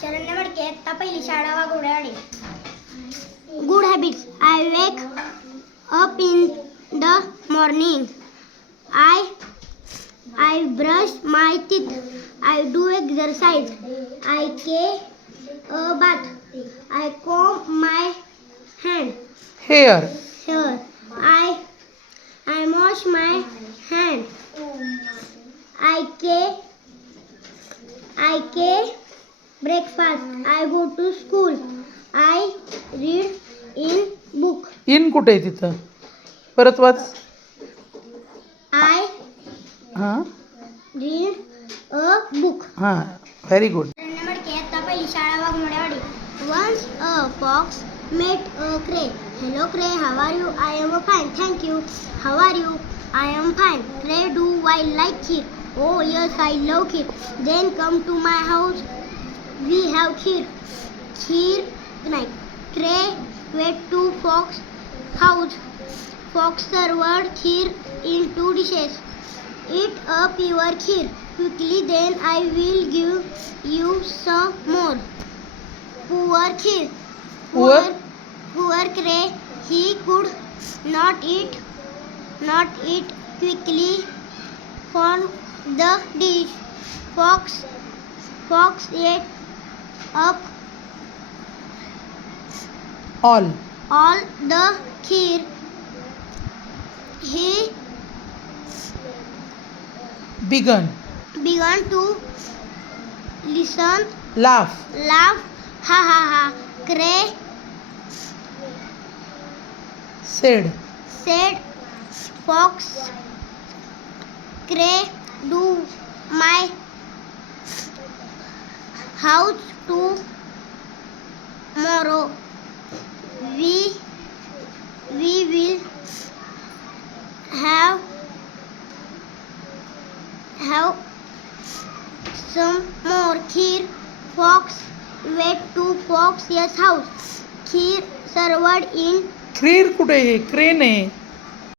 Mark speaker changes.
Speaker 1: शरण्य मडके आता पहिली शाळा Wagwadyawadi good habits I wake up in the morning I I brush my teeth I do exercise I take a bath I comb my hand
Speaker 2: hair
Speaker 1: Here, I I wash my hand. I K I K breakfast. I go to school. I read in book.
Speaker 2: इन कुठे आहे तिथं परत वाच
Speaker 1: I
Speaker 2: हाँ
Speaker 1: read a book.
Speaker 2: हाँ very good
Speaker 1: number के आता पहिली शाळा वाघमोड्यावाडी Once a fox met a cray. Hello cray, how are you? I am fine, thank you. How are you? I am fine. Cray, do I like it? Oh yes, I love it. Then come to my house. we have kheer. Kheer night, tray with two fox house. Fox served kheer in two dishes. Eat up your kheer quickly then i will give you some more. Poor kheer.
Speaker 2: Poor
Speaker 1: poor cray he could not eat not eat quickly from the dish. Fox fox ate up
Speaker 2: all.
Speaker 1: all the kheer. He
Speaker 2: began
Speaker 1: began to listen.
Speaker 2: Laugh.
Speaker 1: Laugh. Ha ha ha. Cray.
Speaker 2: Said.
Speaker 1: Said. Fox. Cray. Do my house to tomorrow we we will have have some more kheer fox went to fox yes house kheer served in
Speaker 2: क्रीर कुठे आहे crane आहे